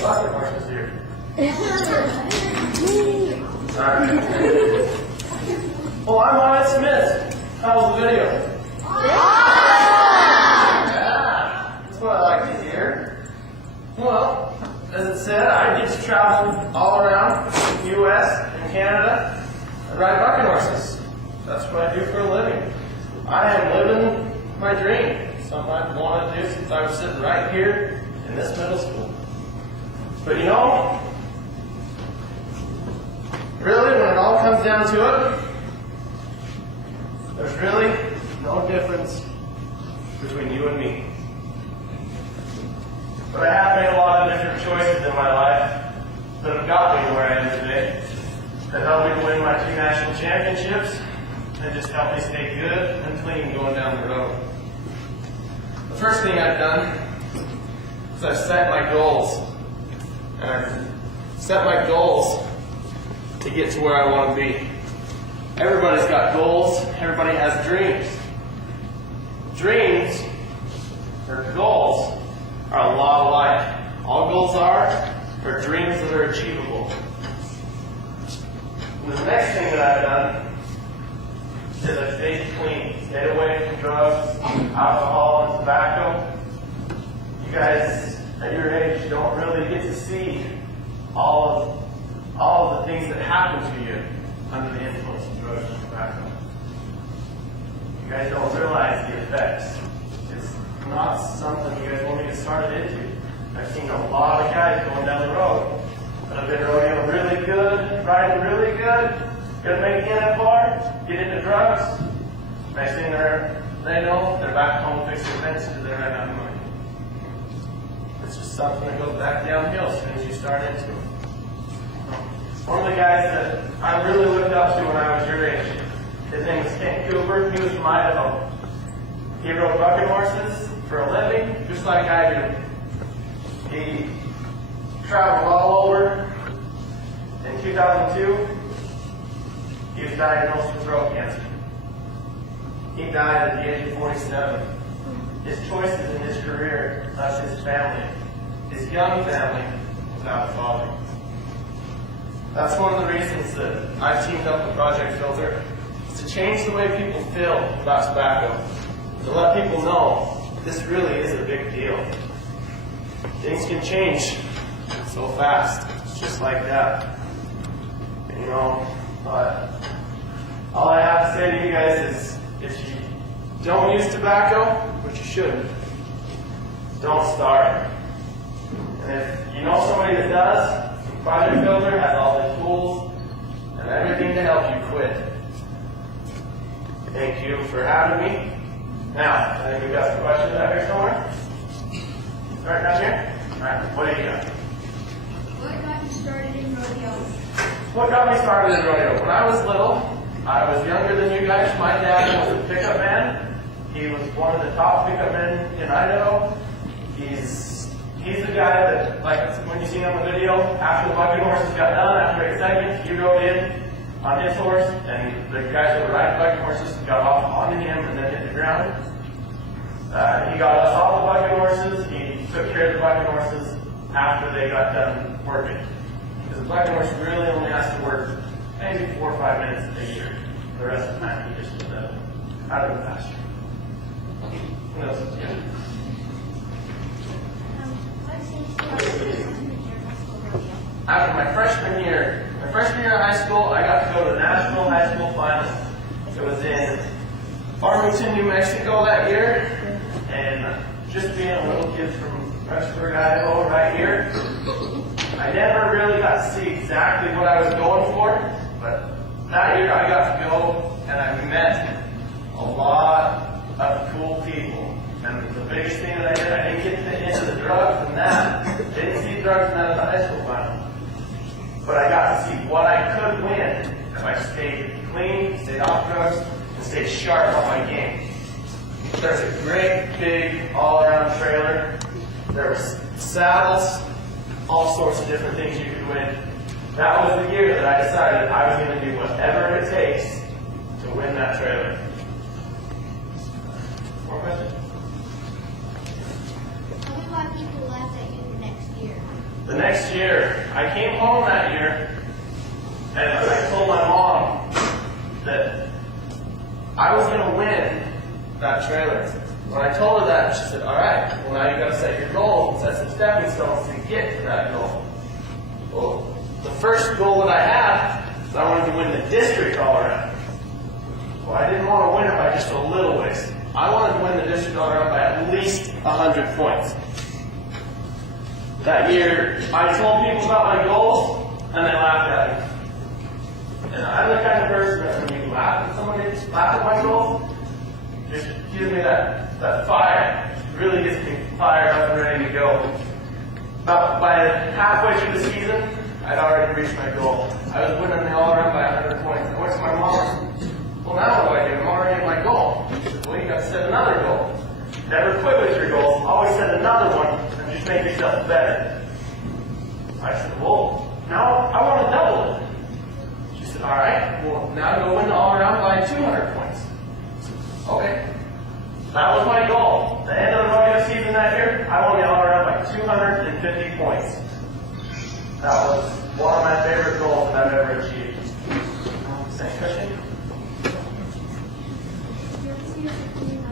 bucket horses here. Alright. Well, I'm Wyatt Smith. How was the video? Yeah. That's what I like to hear. Well, as it said, I get to travel all around the U.S. and Canada and ride bucket horses. That's what I do for a living. I am living my dream. Something I've wanted to do since I was sitting right here in this middle school. But you know, really, when it all comes down to it, there's really no difference between you and me. But I have made a lot of different choices in my life that have got me to where I am today, that helped me to win my 2 national championships, and just helped me stay good and clean going down the road. The first thing I've done is I've set my goals. And I've set my goals to get to where I want to be. Everybody's got goals. Everybody has dreams. Dreams, or goals, are a lot alike. All goals are dreams that are achievable. And the next thing that I've done is I've stayed clean. Stayed away from drugs, alcohol, and tobacco. You guys, at your age, you don't really get to see all of the things that happen to you under the influence of drugs and tobacco. You guys don't realize the effects. It's not something you guys want to get started into. I've seen a lot of guys going down the road that have been rodeoing really good, riding really good, gonna make it that far, get into drugs. Next thing they know, they're back home fixing fences because they ran out of money. It's just something that goes back downhill as soon as you start into it. One of the guys that I really looked up to when I was your age, his name was Kent Cooper. He was from Idaho. He rode bucket horses for a living, just like I do. He traveled all over. In 2002, he was diagnosed with throat cancer. He died at the age of 47. His choices in his career, thus his family, his young family, without a father. That's one of the reasons that I've teamed up with Project Filter, is to change the way people feel about tobacco, to let people know this really is a big deal. Things can change so fast, it's just like that. You know, but all I have to say to you guys is, if you don't use tobacco, which you shouldn't, don't start. And if you know somebody that does, Project Filter has all the tools and everything to help you quit. Thank you for having me. Now, I think we've got some questions out here somewhere. Right down here? Alright, what do you got? What got you started in rodeo? What got me started in rodeo? When I was little, I was younger than you guys. My dad was a pickup man. He was one of the top pickup men in Idaho. He's the guy that, like when you see him on the video, after the bucket horses got done, after 8 seconds, you rode in on his horse, and the guys that were riding bucket horses got off onto him and then hit the ground. He got us off the bucket horses. He took care of the bucket horses after they got done working. Because the bucket horse really only has to work maybe 4 or 5 minutes a year. The rest of the time, he just was out of the pasture. What else is good? After my freshman year of high school, I got to go to the National High School Finals. It was in Farmington, New Mexico that year, and just being a little kid from Rexburg, Idaho, right here, I never really got to see exactly what I was going for, but that year I got to go and I met a lot of cool people. And the biggest thing that I did, I didn't get into the drugs and that. I didn't see drugs in that at the high school final. But I got to see what I could win if I stayed clean, stayed off drugs, and stayed sharp on my game. There's a great, big, all-around trailer. There was saddles, all sorts of different things you could win. That was the year that I decided I was going to do whatever it takes to win that trailer. More questions? Tell me why people laughed at you the next year. The The next year, I came home that year, and I told my mom that I was going to win that trailer. When I told her that, she said, all right, well now you got to set your goal, set some stepping stones to get to that goal. Well, the first goal that I had is I wanted to win the district all around. Well, I didn't want to win it by just a little ways. I wanted to win the district all around by at least 100 points. That year, I told people about my goals, and they laughed at me. And I'm the kind of person that when you laugh at somebody, laugh at my goals, just gives me that fire. It really gets me fired up and ready to go. About by halfway through the season, I'd already reached my goal. I was winning the all-around by 100 points. I went to my mom and said, well, now what do I do? I'm already at my goal. She said, well, you got to set another goal. Never quit with your goals. Always set another one and just make yourself better. I said, well, now I want to double it. She said, all right, well, now go win the all-around by 200 points. I said, okay. That was my goal. The end of the regular season that year, I won the all-around by 250 points. That was one of my favorite goals that I've ever achieved. Same question? Your